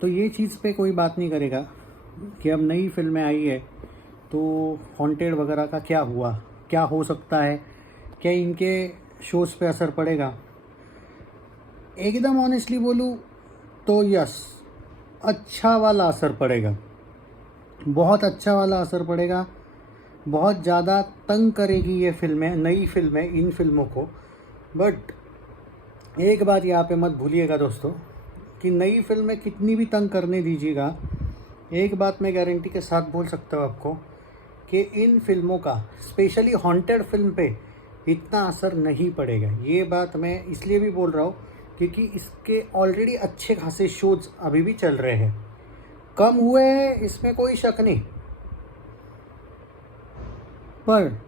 तो ये चीज़ पे कोई बात नहीं करेगा कि अब नई फिल्में आई है तो हॉन्टेड वगैरह का क्या हुआ, क्या हो सकता है, क्या इनके शोज़ पे असर पड़ेगा। एकदम ऑनेस्टली बोलूँ तो यस, अच्छा वाला असर पड़ेगा, बहुत अच्छा वाला असर पड़ेगा। बहुत ज़्यादा तंग करेगी ये फिल्में, नई फिल्में इन फिल्मों को। बट एक बात यहाँ पे मत भूलिएगा दोस्तों कि नई फिल्में कितनी भी तंग करने दीजिएगा, एक बात मैं गारंटी के साथ बोल सकता हूँ आपको कि इन फिल्मों का स्पेशली हॉन्टेड फिल्म पे इतना असर नहीं पड़ेगा। ये बात मैं इसलिए भी बोल रहा हूँ क्योंकि इसके ऑलरेडी अच्छे खासे शोज अभी भी चल रहे हैं। कम हुए हैं इसमें कोई शक नहीं, पर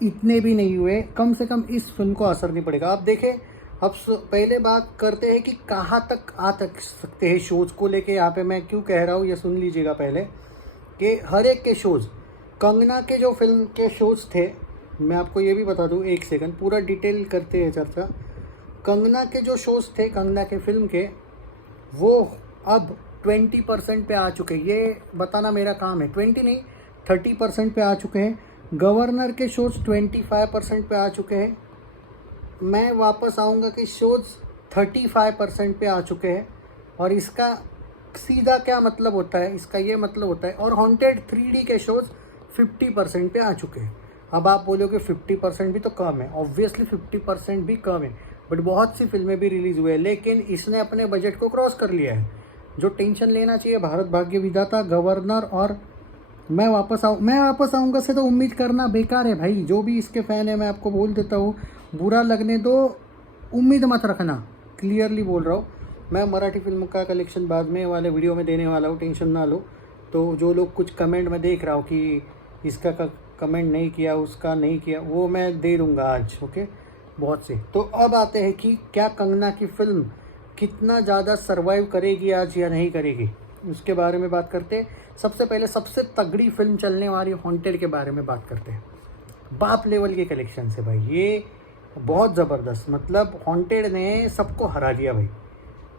इतने भी नहीं हुए, कम से कम इस फिल्म को असर नहीं पड़ेगा। आप देखें, अब पहले बात करते हैं कि कहाँ तक आ तक सकते हैं शोज़ को लेके। यहाँ पे मैं क्यों कह रहा हूँ ये सुन लीजिएगा पहले कि हर एक के शोज़, कंगना के जो फिल्म के शोज़ थे, मैं आपको ये भी बता दूँ, एक सेकंड पूरा डिटेल करते हैं चर्चा। कंगना के जो शोज़ थे, कंगना के फिल्म के, वो अब 20% पे आ चुके हैं। ये बताना मेरा काम है, 20 नहीं 30% पे आ चुके हैं। गवर्नर के शोज़ 25% पे आ चुके हैं। मैं वापस आऊँगा कि शोज़ 35% पे आ चुके हैं। और इसका सीधा क्या मतलब होता है, इसका ये मतलब होता है, और हॉन्टेड 3D के शोज़ 50% पे आ चुके हैं। अब आप बोलोगे 50% भी तो कम है, ऑब्वियसली 50% भी कम है, बट बहुत सी फिल्में भी रिलीज़ हुए हैं, लेकिन इसने अपने बजट को क्रॉस कर लिया है। जो टेंशन लेना चाहिए भारत भाग्य विधाता, गवर्नर और मैं वापस आऊँगा से तो उम्मीद करना बेकार है भाई। जो भी इसके फ़ैन है मैं आपको बोल देता हूँ, बुरा लगने दो, उम्मीद मत रखना, क्लियरली बोल रहा हूँ। मैं मराठी फिल्म का कलेक्शन बाद में वाले वीडियो में देने वाला हूँ, टेंशन ना लो। तो जो लोग कुछ कमेंट में देख रहा हूँ कि इसका कमेंट नहीं किया, उसका नहीं किया, वो मैं दे दूँगा आज, ओके, बहुत से। तो अब आते हैं कि क्या कंगना की फ़िल्म कितना ज़्यादा सर्वाइव करेगी आज या नहीं करेगी, उसके बारे में बात करते हैं। सबसे पहले सबसे तगड़ी फिल्म चलने वाली हॉन्टेड के बारे में बात करते हैं। बाप लेवल के कलेक्शन से भाई, ये बहुत ज़बरदस्त, मतलब हॉन्टेड ने सबको हरा दिया भाई।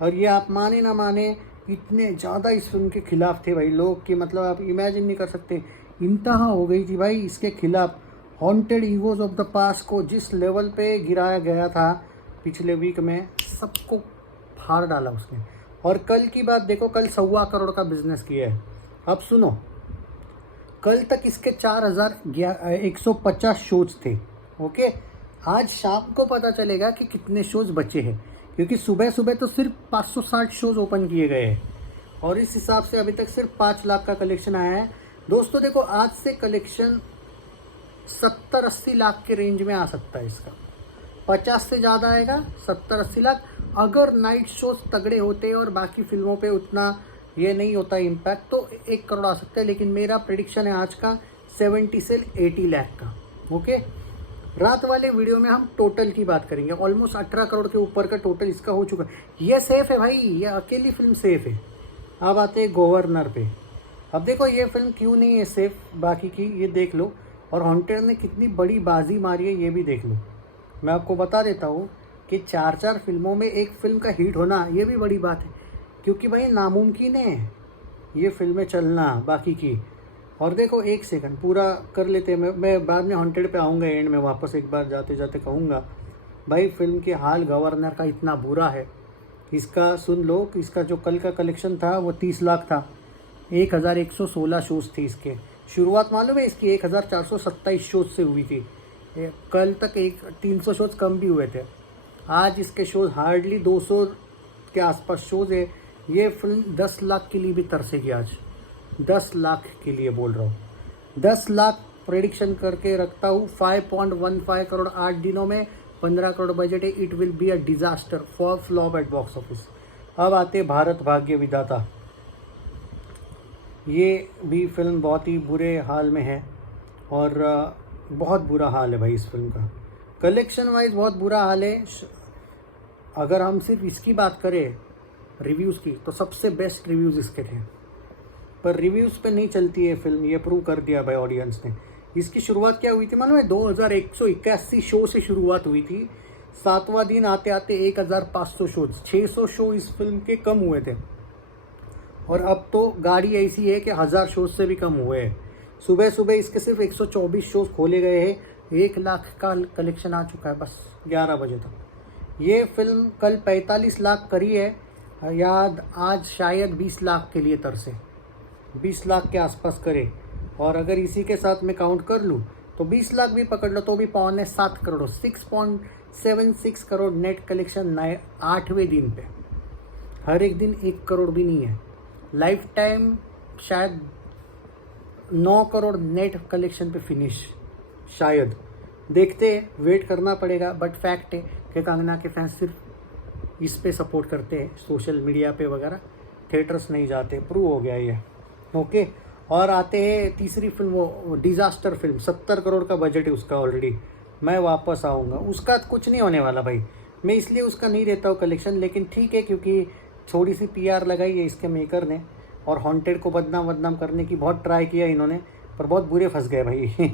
और ये आप माने ना माने, इतने ज़्यादा इस फिल्म के खिलाफ थे भाई लोग कि मतलब आप इमेजिन नहीं कर सकते। इंतहा हो गई थी भाई इसके खिलाफ। Haunted egos of the past को जिस लेवल पे गिराया गया था पिछले वीक में, सबको फाड़ डाला उसने। और कल की बात देखो, कल 1.25 करोड़ का बिजनेस किया है। अब सुनो, कल तक इसके 4150 शोज थे, ओके। आज शाम को पता चलेगा कि कितने शोज बचे हैं, क्योंकि सुबह सुबह तो सिर्फ 560 शोज ओपन किए गए हैं और इस हिसाब से अभी तक सिर्फ 5 लाख का कलेक्शन आया है। दोस्तों देखो, आज से कलेक्शन 70-80 लाख के रेंज में आ सकता है इसका, 50 से ज़्यादा आएगा, 70-80 लाख अगर नाइट शोज तगड़े होते और बाकी फिल्मों पे उतना ये नहीं होता इम्पैक्ट, तो 1 करोड़ आ सकता है। लेकिन मेरा प्रेडिक्शन है आज का 70 से 80 लाख का, ओके। रात वाले वीडियो में हम टोटल की बात करेंगे, ऑलमोस्ट 18 करोड़ के ऊपर का टोटल इसका हो चुका है। ये सेफ है भाई, ये अकेली फिल्म सेफ है। अब आते हैं गवर्नर पे। अब देखो ये फिल्म क्यों नहीं है सेफ बाकी की, ये देख लो। और हॉन्टेड ने कितनी बड़ी बाजी मारी है ये भी देख लो। मैं आपको बता देता हूँ कि 4 फिल्मों में एक फिल्म का हिट होना ये भी बड़ी बात है, क्योंकि भाई नामुमकिन है ये फिल्में चलना बाकी की। और देखो एक सेकंड पूरा कर लेते हैं, मैं बाद में हॉन्टेड पे आऊँगा, एंड में वापस एक बार जाते जाते कहूँगा भाई फिल्म के हाल गवर्नर का इतना बुरा है। इसका सुन लो कि इसका जो कल का कलेक्शन था वो 30 लाख था, 1116 शोज़ थे इसके। शुरुआत मालूम है इसकी 1427 शोज़ से हुई थी। कल तक 300 शोज़ कम भी हुए थे। आज इसके शोज़ हार्डली 200 के आसपास शोज़ है। ये फिल्म 10 लाख के लिए भी तरसेगी आज, 10 लाख के लिए बोल रहा हूँ, 10 लाख प्रेडिक्शन करके रखता हूँ। 5.15 करोड़ 8 दिनों में, 15 करोड़ बजट है। It will be a disaster for flop at box office. अब आते भारत भाग्य विधाता। ये भी फिल्म बहुत ही बुरे हाल में है और बहुत बुरा हाल है भाई इस फिल्म का, कलेक्शन वाइज बहुत बुरा हाल है। अगर हम सिर्फ इसकी बात करें रिव्यूज़ की, तो सबसे बेस्ट रिव्यूज़ इसके थे, पर रिव्यूज़ पे नहीं चलती है फिल्म, ये प्रूव कर दिया भाई ऑडियंस ने। इसकी शुरुआत क्या हुई थी मालूम है, 2181 शो से शुरुआत हुई थी। 7वां दिन आते आते 1500 शोज, 600 शो इस फिल्म के कम हुए थे। और अब तो गाड़ी ऐसी है कि 1000 शोज से भी कम हुए हैं। सुबह सुबह इसके सिर्फ 124 शोज खोले गए हैं, 1 लाख का कलेक्शन आ चुका है बस 11 बजे तक। ये फिल्म कल 45 लाख करी है, याद आज शायद 20 लाख के लिए तरसे, 20 लाख के आसपास करे। और अगर इसी के साथ मैं काउंट कर लूँ तो 20 लाख भी पकड़ लो तो भी 6.7 करोड़, 6.76 करोड़ नेट कलेक्शन नए 8वें दिन पे। हर एक दिन 1 करोड़ भी नहीं है। लाइफ टाइम शायद 9 करोड़ नेट कलेक्शन पे फिनिश, शायद देखते हैं, वेट करना पड़ेगा। बट फैक्ट है कि कंगना के फैंस सिर्फ इस पे सपोर्ट करते हैं, सोशल मीडिया पे वगैरह, थिएटर्स नहीं जाते, प्रूव हो गया ये। ओके, और आते हैं तीसरी फिल्म, वो डिज़ास्टर फिल्म, 70 करोड़ का बजट है उसका ऑलरेडी। मैं वापस आऊँगा, उसका कुछ नहीं होने वाला भाई, मैं इसलिए उसका नहीं देता हूँ कलेक्शन, लेकिन ठीक है क्योंकि थोड़ी सी पीआर लगाई है इसके मेकर ने, और हॉन्टेड को बदनाम करने की बहुत ट्राई किया इन्होंने, पर बहुत बुरे फंस गए भाई।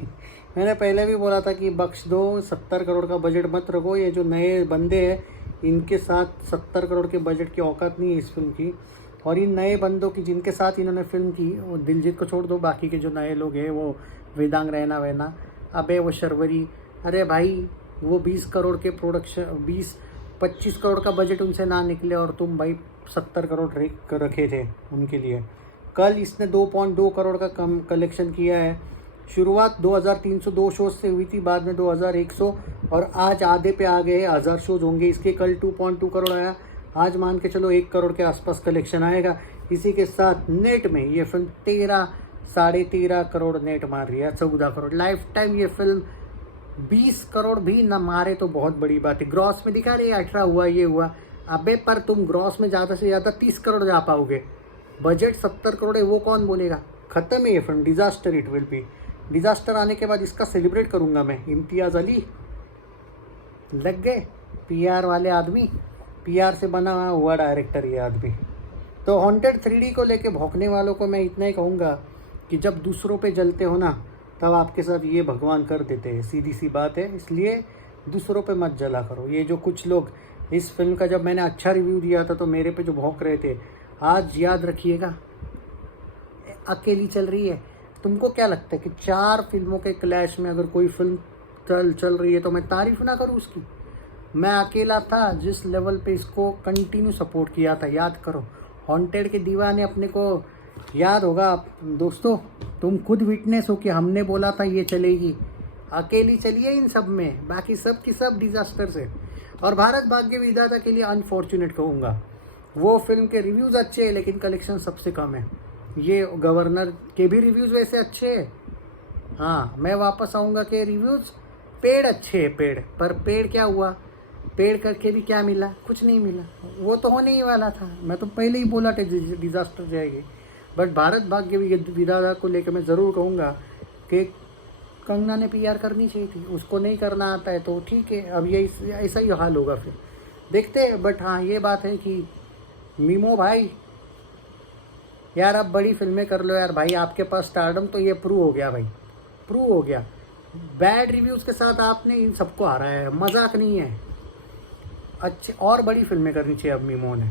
मैंने पहले भी बोला था कि बख्श दो, 70 करोड़ का बजट मत रखो, ये जो नए बंदे हैं इनके साथ 70 करोड़ के बजट की औकात नहीं है इस फिल्म की। और इन नए बंदों की जिनके साथ इन्होंने फिल्म की, वो दिलजीत को छोड़ दो, बाकी के जो नए लोग हैं वो वेदांग रैना वैना, अबे वो शर्वरी, अरे भाई वो 20 करोड़ के प्रोडक्शन, 20-25 करोड़ का बजट उनसे ना निकले और तुम भाई 70 करोड़ रखे थे उनके लिए। कल इसने 2.2 करोड़ का कम कलेक्शन किया है। शुरुआत 2302 शोज से हुई थी, बाद में 2100, और आज आधे पे आ गए, 1000 शोज होंगे इसके। कल 2.2 करोड़ आया, आज मान के चलो 1 करोड़ के आसपास कलेक्शन आएगा। इसी के साथ नेट में ये फिल्म 13-13.5 करोड़ नेट मार रही है, 14 करोड़। लाइफ टाइम ये फिल्म 20 करोड़ भी ना मारे तो बहुत बड़ी बात है। ग्रॉस में दिखा रही है 18 हुआ, ये हुआ, अबे पर तुम ग्रॉस में ज़्यादा से ज़्यादा 30 करोड़ जा पाओगे, बजट 70 करोड़ है, वो कौन बोलेगा। ख़त्म है ये film, disaster it will B. Disaster आने के बाद इसका सेलिब्रेट करूँगा मैं। इम्तियाज़ अली लग गए, पीआर वाले आदमी, पीआर से बना हुआ डायरेक्टर ये आदमी। तो हॉन्टेड 3D को लेके भौंकने वालों को मैं इतना ही कहूँगा कि जब दूसरों पे जलते हो ना, तब आपके साथ ये भगवान कर देते हैं, सीधी सी बात है। इसलिए दूसरों पे मत जला करो। ये जो कुछ लोग इस फिल्म का, जब मैंने अच्छा रिव्यू दिया था तो मेरे पे जो भौंक रहे थे, आज याद रखिएगा अकेली चल रही है। तुमको क्या लगता है कि 4 फिल्मों के क्लैश में अगर कोई फिल्म चल रही है तो मैं तारीफ ना करूँ उसकी? मैं अकेला था जिस लेवल पे इसको कंटिन्यू सपोर्ट किया था, याद करो। हॉन्टेड के दीवाने अपने को याद होगा दोस्तों, तुम खुद विटनेस हो कि हमने बोला था ये चलेगी। अकेली चलिए इन सब में, बाकी सब की सब डिजास्टर से। और भारत भाग्य विधाता के लिए अनफॉर्चुनेट कहूँगा, वो फिल्म के रिव्यूज़ अच्छे हैं लेकिन कलेक्शन सबसे कम है। ये गवर्नर के भी रिव्यूज़ वैसे अच्छे हैं, हाँ मैं वापस आऊँगा कि रिव्यूज़ पेड़ अच्छे है, पेड़ पर पेड़ क्या हुआ, पेड़ करके भी क्या मिला, कुछ नहीं मिला। वो तो होने ही वाला था, मैं तो पहले ही बोला था डिज़ास्टर जाएगी। बट भारत भाग्य विधाता को लेकर मैं ज़रूर कहूँगा कि कंगना ने पीआर करनी चाहिए थी, उसको नहीं करना आता है तो ठीक है, अब ये ऐसा ही हाल होगा फिर, देखते हैं। बट हाँ ये बात है कि मीमो भाई यार अब बड़ी फिल्में कर लो यार भाई, आपके पास स्टारडम तो ये प्रूव हो गया भाई, प्रूव हो गया। बैड रिव्यूज़ के साथ आपने इन सबको हराया है, मजाक नहीं है। अच्छे और बड़ी फिल्में करनी चाहिए अब मीमो ने।